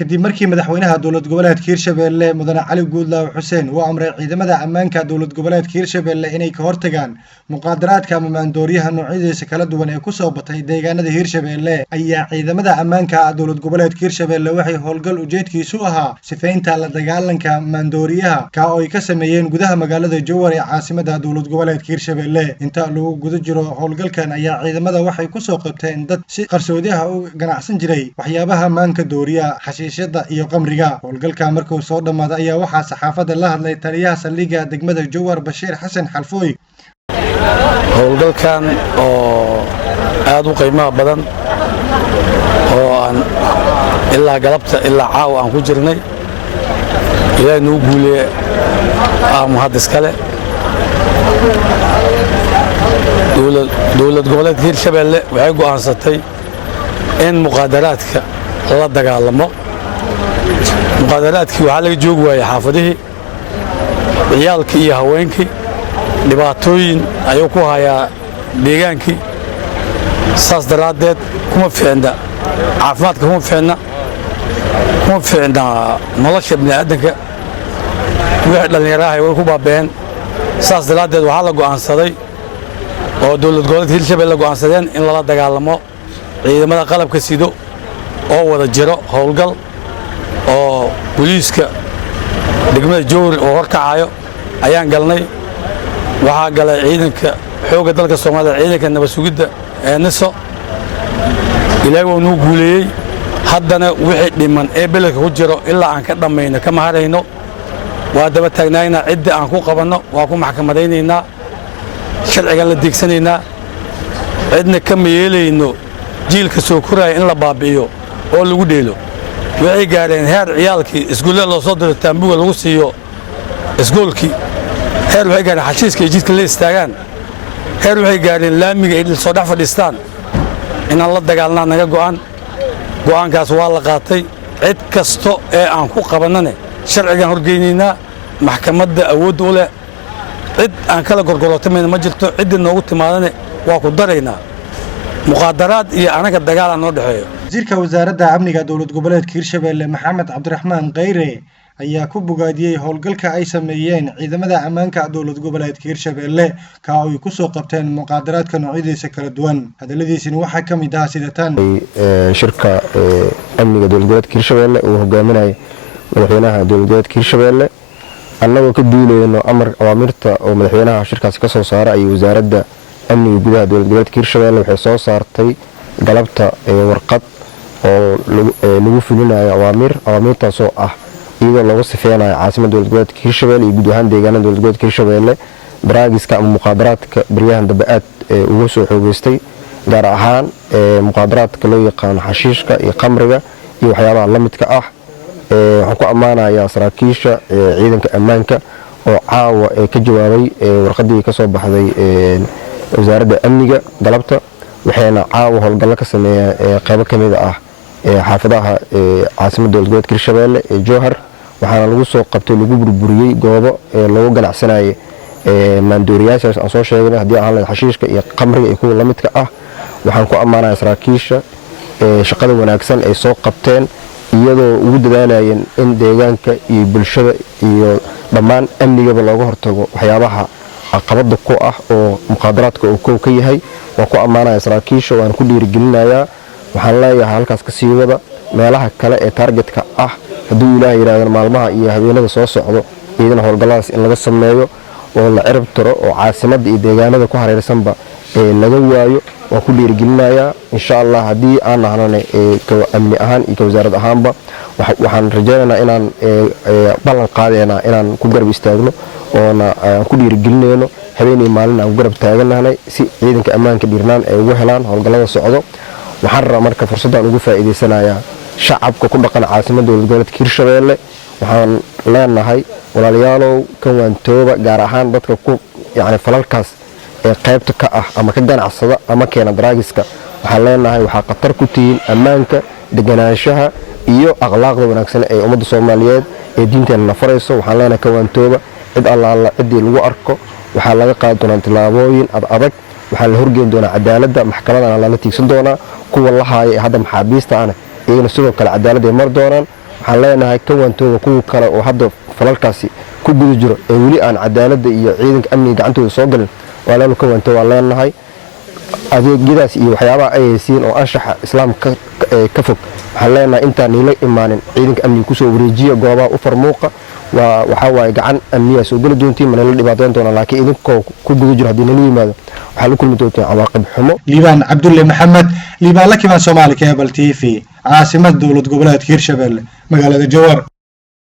kadib markii madaxweynaha dowlad goboleedka Hirshabelle Mudane Cali Guudlaaw Xuseen uu amray ciidamada ammaanka dowlad goboleedka Hirshabelle inay ka hortagaan muqaadaraadka ama maandooriyaha noocyadiisa kala duwan ee ku soo batay deegaanada Hirshabelle ayaa ciidamada ammaanka dowlad goboleedka Hirshabelle waxay howlgal ujeedkiisu ahaa sifaynta la dagaalanka maandooriyaha ka oo ay ka sameeyeen gudaha magaalada Jowhar ee caasimadda dowlad goboleedka Hirshabelle inta lagu guda jiro howlgalkan ayaa ciidamada waxay ku soo qabteen dad si qarsoodi ah u ganacsan jiray waxyaabaha maanka dooriya xashiishada iyo qamriga howlgalka markuu soo dhamaaday ayaa waxaa saxaafadda la hadlay taliyaha saldhigga degmada Jowhar Bashiir Xasan Xalfooy howlgalkan oo aad u qiimo badan oo aan ilaa galabta ilaa caawa aan ku jirnay ilaahay noo guuleeyay muhaddis kale dowlad goboleedka Hirshabelle waxay go'aansatay in muqaadaraadka la dagaalamo muqaadaraadkii waxaa laga joogi waayay xaafadihii ciyaalkii iyo haweenkii dhibaatooyin ayuu ku hayaa deegaankii saas daraaddeed kuma fiicna caafimaadka kuma fiicna nolosha bini'aadanka wixii dhallinyaraha way ku baaba'een saas daraaddeed waxaa la go'aansaday oo dowlad goboleedka Hirshabelle go'aansadeen in lala dagaalamo ciidamada qalabka sido oo wada jiro howlgal oo booliiska degmada Jowhar oo horkacayo ayaan galnay waxaa galay ciidanka xoogga dalka Soomaaliya ciidanka nabad sugidda ee NISO ilaahay wuu noo guuleeyay haddana wixii dhiman ee beledka ku jiro ilaa aan ka dhammayno kama harayno waa daba taagnaynaa cidda aan ku qabanno waa ku maxkamadaynaynaa sharcigan la deegsanaynaa cidna kama yeelayno jiilka soo koraya in la baabi'iyo oo lagu dheelo waxay gaareen heer ciyaalkii iskuullada loo soo diro taambuga lagu siiyo iskuulkii heer waxay gaareen xashiiska iyo jidka la istaagaan heer waxay gaareen laamiga ay soo dhex fadhiistaan inaan la dagaalnaa naga go'aankaas waa la qaatay cid kasto ee aan ku qabannane sharcigan horgeynaynaa maxkamadda awoodda u leh cid aan kala gorgorootamayna ma jirto cidda noogu timaadane waa ku daraynaa muqaadaraad iyo anaga dagaal aan noo dhaxeeyo wasiirka wasaaradda amniga dowlad goboleedka Hirshabelle Maxamed Cabdiraxmaan Kheyre ayaa ku bogaadiyay howlgalka ay sameeyeen ciidamada ammaanka dowlad goboleedka Hirshabelle ka oo ay ku soo qabteen muqaadaraadka noocyadiisa kala duwan hadaladiisina waxaa ka mid ah sida tan shirka amniga dowlad goboleedka Hirshabelle oo hogaaminaya madaxweynaha dowlad goboleedka Hirshabelle annagoo ka duulayno awaamirta oo madaxweynaha shirkaasi ka soo saaray ay wasaaradda amniga gudaha dowlad goboleedka Hirshabelle waxay soo saartay galabta warqad oo lagu fulinayo awaamirtaas oo ah iyadoo lagu sifeynayo caasimadda dowlad goboleedka Hirshabelle iyo guud ahaan deegaanada dowlad goboleedka Hirshabelle baraagiska ama muqaadaraadka baryahan dambe aad uga soo xoogeystay gaar ahaan muqaadaraadka loo yaqaan xashiishka iyo qamriga iyo waxyaabaha la midka ah waxaan ku ammaanayaa saraakiisha ciidanka ammaanka oo caawa ka jawaabay warqadii ka soo baxday wasaaradda amniga galabta waxayna caawa howlgallo ka sameeyeen qaybo ka mid ah xaafadaha caasimadda dowlad goboleedka Hirshabelle ee Jowhar waxaana lagu soo qabtay lagu burburiyay goobo lagu ganacsanayay maandooriyaashaas aan soo sheegnay haddii aan la xashiishka iyo qamriga iyo kuwa la midka ah waxaan ku ammaanayaa saraakiisha shaqada wanaagsan ay soo qabteen iyadoo ugu dadaalayeen in deegaanka iyo bulshada iyo dhammaan amnigaba looga hortago waxyaabaha caqabada ku ah oo muqaadaraadka uu koow ka yahay waan ku ammaanayaa saraakiisha waan ku dhiirigelinayaa waxaan leeyahay halkaas ka sii wada meelaha kale ee targetka ah hadduu ilaahay yiraahdo maalmaha iyo habeenada soo socdo ciidan howlgalladaas in laga sameeyo oo la cirib tiro oo caasimadda iyo deegaanada ku hareeraysanba laga waayo waan ku dhiirigelinayaa insha Allah haddii aan nahnane ka amni ahaan iyo ka wasaarad ahaanba waxaan rajaynaynaa inaan ballan qaadaynaa inaan ku garab istaagno oona aan ku dhiirigelinayno habeen iyo maalin aan ku garab taaganahay si ciidanka ammaanka dhiirnaan ay ugu helaan howlgallada socdo waxaan rabaa marka fursaddan ugu faa'iideysanayaa shacabka ku dhaqan caasimadda dowlad goboleedka Hirshabelle waxaan leenahay walaalayaalow kan waantooba gaar ahaan dadka ku falalkaas ee qaybta ka ah ama ka ganacsada ama keena daraagiska waxaan leenahay waxaa khatar ku tihiin ammaanka deganaanshaha iyo akhlaaqda wanaagsan ee ummadda Soomaaliyeed ee diinteena na farayso waxaan leenahay kan waantooba cid alla cidii lagu arko waxaa laga qaadi doonaa tillaabooyin adag waxaa la horgeyn doonaa cadaaladda maxkamadana lala tiigsan doonaa kuwa la haaya ee hadda maxaabiista ahna iyagana sidoo kale cadaalad ay mar doonaan waxaan leenahay ka waantooda kuwa kale oo hadda falalkaasi ku guda jiro ee weli aan cadaaladda iyo ciidanka amniga gacantooda soo galin walaalo ka waantooda waan leenahay adeegyadaas iyo waxyaabaha ay haysiin oo anshaxa islaamka ka fog waxaan leenahay intaan niila imaanin ciidanka amniga kusoo wareejiya goobaha u farmuuqa waxaa waaye gacan amniya soo geli doontiin manala dhibaateyn doona laakiin idinkoo ku guda jiro haddii nala yimaado waxaa la kulmi doontiin cawaaqib xumo. liibaan cabdulle maxamed liibaan la kimaan Soomaali Cable TV caasimada dowlad goboleedka Hirshabelle magaalada Jowhar.